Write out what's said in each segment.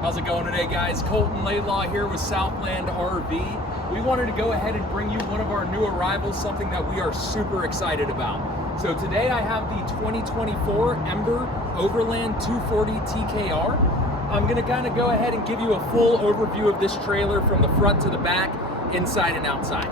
How's it going today, guys? Colton Laidlaw here with Southland RV. We wanted to go ahead and bring you one of our new arrivals, something that we are super excited about. So today I have the 2024 Ember Overland 240 TKR. I'm gonna kind of go ahead and give you a full overview of this trailer from the front to the back, inside and outside.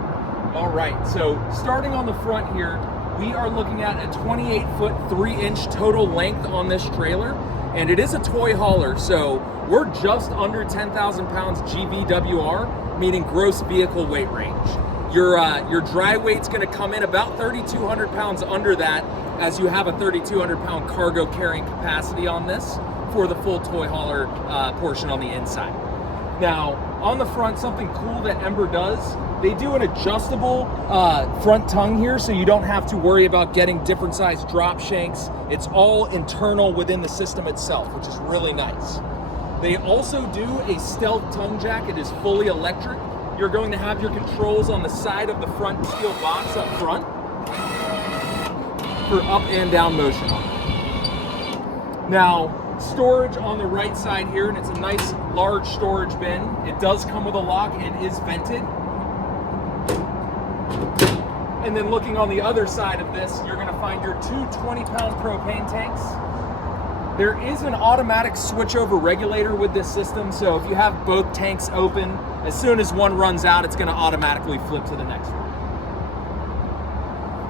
All right, so starting on the front here, we are looking at a 28-foot, 3-inch total length on this trailer, and it is a toy hauler, so we're just under 10,000 pounds GVWR, meaning gross vehicle weight range. Your dry weight's gonna come in about 3,200 pounds under that, as you have a 3,200 pound cargo carrying capacity on this for the full toy hauler portion on the inside. Now, on the front, something cool that Ember does, they do an adjustable front tongue here, so you don't have to worry about getting different size drop shanks. It's all internal within the system itself, which is really nice. They also do a stealth tongue jack. It is fully electric. You're going to have your controls on the side of the front steel box up front for up and down motion on it. Now, storage on the right side here, and it's a nice large storage bin. It does come with a lock and is vented. And then looking on the other side of this, you're gonna find your two 20-pound propane tanks. There is an automatic switchover regulator with this system, so if you have both tanks open, as soon as one runs out, it's gonna automatically flip to the next one.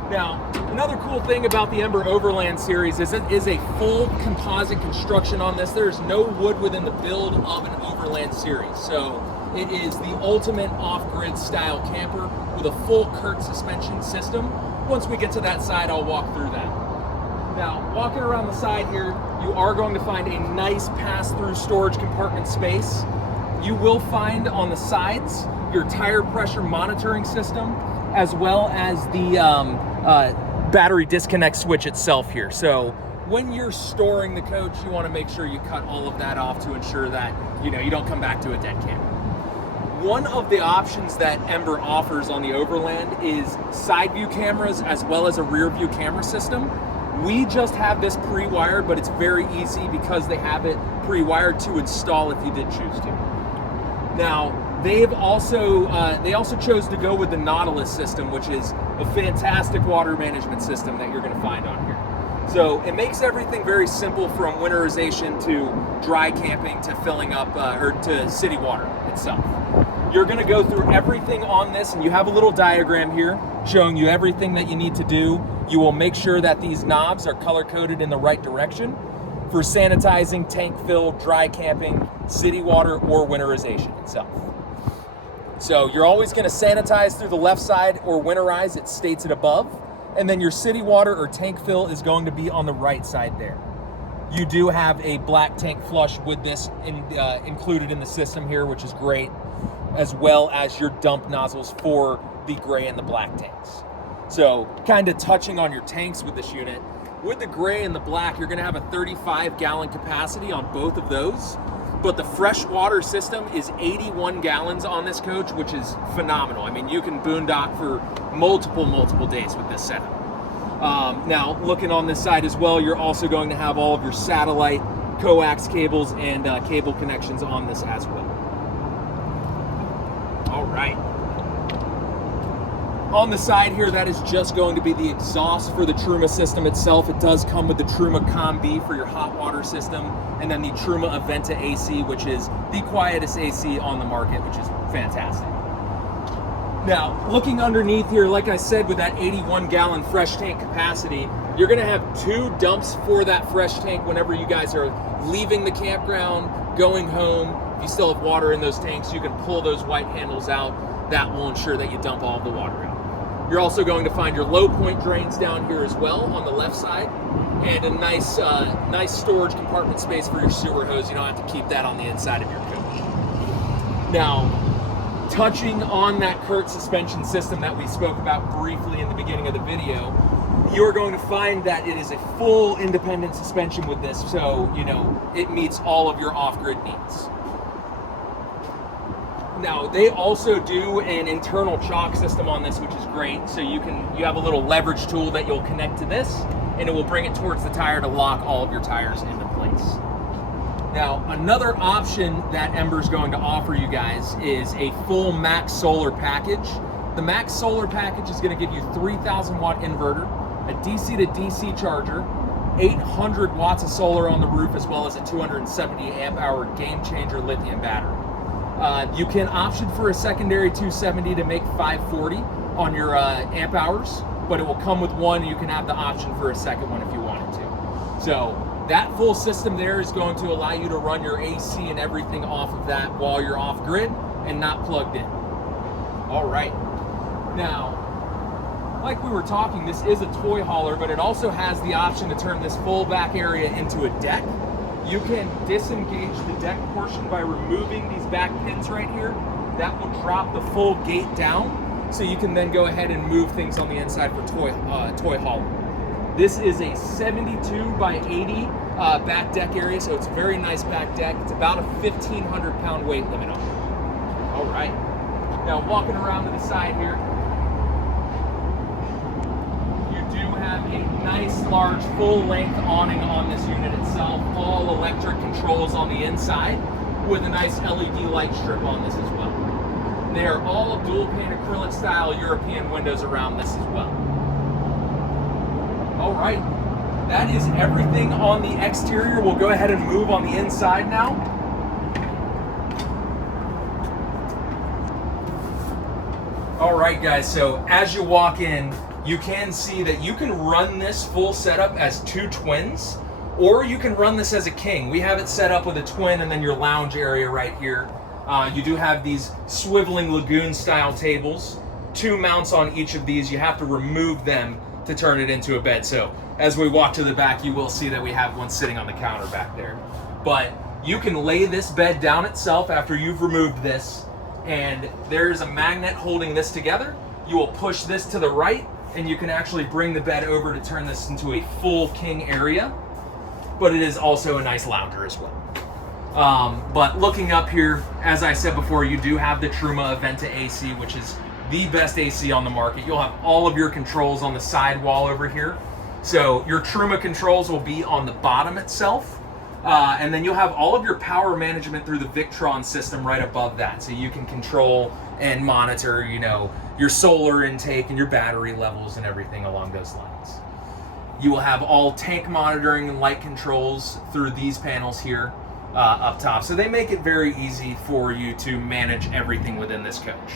Now, another cool thing about the Ember Overland series is it is a full composite construction on this. There's no wood within the build of an Overland series, so it is the ultimate off-grid style camper with a full CURT suspension system. Once we get to that side, I'll walk through that. Now, walking around the side here, you are going to find a nice pass-through storage compartment space. You will find on the sides your tire pressure monitoring system, as well as the battery disconnect switch itself here. So when you're storing the coach, you want to make sure you cut all of that off to ensure that you don't come back to a dead camper. One of the options that Ember offers on the Overland is side view cameras as well as a rear view camera system. We just have this pre-wired, but it's very easy because they have it pre-wired to install if you did choose to. Now, they also chose to go with the Nautilus system, which is a fantastic water management system that you're going to find on here. So it makes everything very simple, from winterization to dry camping to filling up or to city water itself. You're going to go through everything on this, and you have a little diagram here showing you everything that you need to do. You will make sure that these knobs are color coded in the right direction for sanitizing, tank fill, dry camping, city water, or winterization itself. So you're always going to sanitize through the left side or winterize, it states it above, and then your city water or tank fill is going to be on the right side there. You do have a black tank flush with this included in the system here, which is great, as well as your dump nozzles for the gray and the black tanks. So kind of touching on your tanks with this unit, with the gray and the black, you're going to have a 35-gallon capacity on both of those. But the freshwater system is 81 gallons on this coach, which is phenomenal. I mean, you can boondock for multiple days with this setup. Now, looking on this side as well, you're also going to have all of your satellite, coax cables, and cable connections on this as well. All right. On the side here, that is just going to be the exhaust for the Truma system itself. It does come with the Truma Combi for your hot water system, and then the Truma Aventa AC, which is the quietest AC on the market, which is fantastic. Now, looking underneath here, like I said, with that 81-gallon fresh tank capacity, you're going to have two dumps for that fresh tank whenever you guys are leaving the campground, going home. If you still have water in those tanks, you can pull those white handles out. That will ensure that you dump all of the water out. You're also going to find your low point drains down here as well on the left side, and a nice storage compartment space for your sewer hose. You don't have to keep that on the inside of your coach. Now, touching on that CURT suspension system that we spoke about briefly in the beginning of the video, you're going to find that it is a full independent suspension with this, so it meets all of your off-grid needs. Now, they also do an internal chock system on this, which is great. So you have a little leverage tool that you'll connect to this, and it will bring it towards the tire to lock all of your tires into place. Now, another option that Ember's going to offer you guys is a full max solar package. The max solar package is going to give you 3,000 watt inverter, a DC to DC charger, 800 watts of solar on the roof, as well as a 270 amp hour game changer lithium battery. You can option for a secondary 270 to make 540 on your amp hours, but it will come with one. You can have the option for a second one if you wanted to. So that full system there is going to allow you to run your AC and everything off of that while you're off grid and not plugged in. All right. Now, like we were talking, this is a toy hauler, but it also has the option to turn this full back area into a deck. You can disengage the deck portion by removing these back pins right here. That will drop the full gate down, so you can then go ahead and move things on the inside for toy hauler. This is a 72 by 80 back deck area, so it's a very nice back deck. It's about a 1,500 pound weight limit on it. All right. Now, walking around to the side here, you do have a nice, large, full-length awning on this unit itself. All electric controls on the inside with a nice LED light strip on this as well. They are all dual-pane acrylic style European windows around this as well. All right, that is everything on the exterior. We'll go ahead and move on the inside now. All right, guys, so as you walk in, you can see that you can run this full setup as two twins, or you can run this as a king. We have it set up with a twin and then your lounge area right here. You do have these swiveling lagoon style tables, 2 mounts on each of these. You have to remove them to turn it into a bed. So as we walk to the back, you will see that we have one sitting on the counter back there. But you can lay this bed down itself after you've removed this, and there's a magnet holding this together. You will push this to the right, and you can actually bring the bed over to turn this into a full king area. But it is also a nice lounger as well. But looking up here, as I said before, you do have the Truma Aventa AC, which is the best AC on the market. You'll have all of your controls on the side wall over here. So your Truma controls will be on the bottom itself. And then you'll have all of your power management through the Victron system right above that. So you can control and monitor, you know, your solar intake and your battery levels and everything along those lines. You will have all tank monitoring and light controls through these panels here up top. So they make it very easy for you to manage everything within this coach.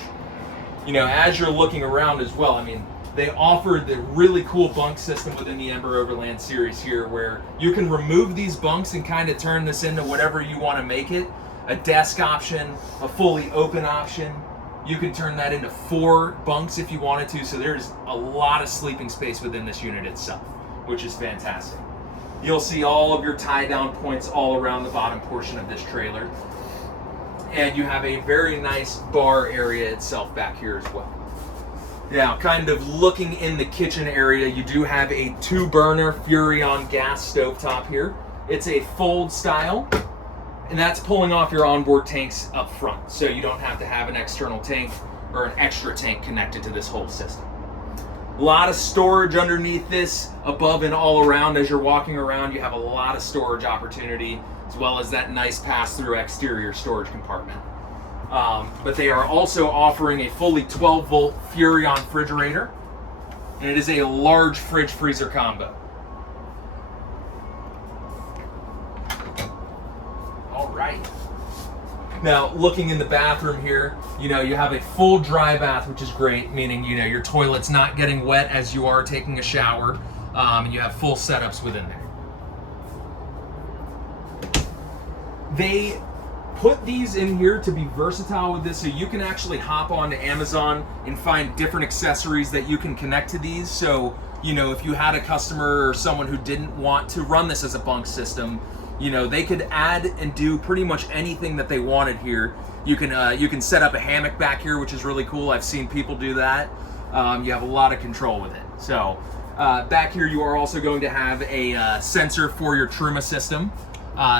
You know, as you're looking around as well, I mean, they offer the really cool bunk system within the Ember Overland series here, where you can remove these bunks and kind of turn this into whatever you want to make it. A desk option, a fully open option. You can turn that into 4 bunks if you wanted to, so there's a lot of sleeping space within this unit itself, which is fantastic. You'll see all of your tie-down points all around the bottom portion of this trailer. And you have a very nice bar area itself back here as well. Now, kind of looking in the kitchen area, you do have a 2-burner Furrion gas stovetop here. It's a fold style, and that's pulling off your onboard tanks up front, so you don't have to have an external tank or an extra tank connected to this whole system. A lot of storage underneath this, above and all around. As you're walking around, you have a lot of storage opportunity, as well as that nice pass-through exterior storage compartment. But they are also offering a fully 12-volt Furrion refrigerator, and it is a large fridge-freezer combo. All right. Now, looking in the bathroom here, you know, you have a full dry bath, which is great, meaning, you know, your toilet's not getting wet as you are taking a shower, and you have full setups within there. They put these in here to be versatile with this, so you can actually hop onto Amazon and find different accessories that you can connect to these. So, you know, if you had a customer or someone who didn't want to run this as a bunk system, you know, they could add and do pretty much anything that they wanted here. You can set up a hammock back here, which is really cool. I've seen people do that. You have a lot of control with it. So back here, you are also going to have a sensor for your Truma system.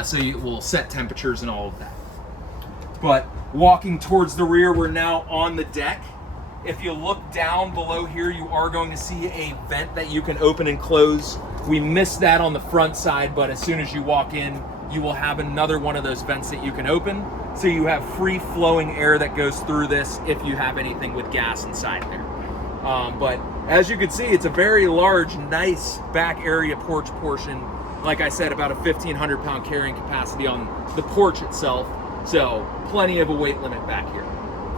So you will set temperatures and all of that. But walking towards the rear, we're now on the deck. If you look down below here, you are going to see a vent that you can open and close. We missed that on the front side, but as soon as you walk in, you will have another one of those vents that you can open, so you have free flowing air that goes through this if you have anything with gas inside there. But as you can see, it's a very large, nice back area porch portion. Like I said, about a 1,500 pound carrying capacity on the porch itself, so plenty of a weight limit back here.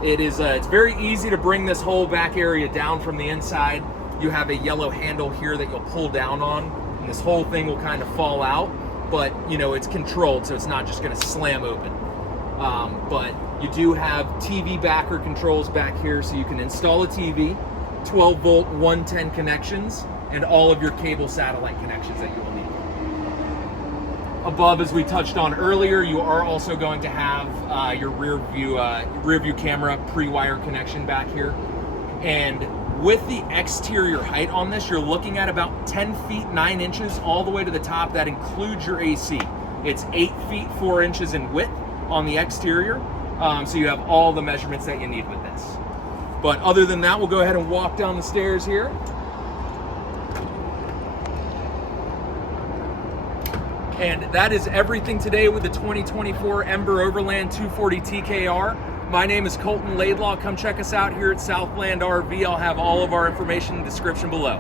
It's very easy to bring this whole back area down from the inside. You have a yellow handle here that you'll pull down on, and this whole thing will kind of fall out, but you know, it's controlled, so it's not just gonna slam open. But you do have TV backer controls back here, so you can install a TV, 12 volt 110 connections, and all of your cable satellite connections that you will need. Above, as we touched on earlier, you are also going to have your rear view camera pre-wire connection back here. And with the exterior height on this, you're looking at about 10 feet 9 inches all the way to the top. That includes your AC. It's 8 feet 4 inches in width on the exterior, so you have all the measurements that you need with this. But other than that, we'll go ahead and walk down the stairs here. And that is everything today with the 2024 Ember Overland 240 TKR. My name is Colton Laidlaw. Come check us out here at Southland RV. I'll have all of our information in the description below.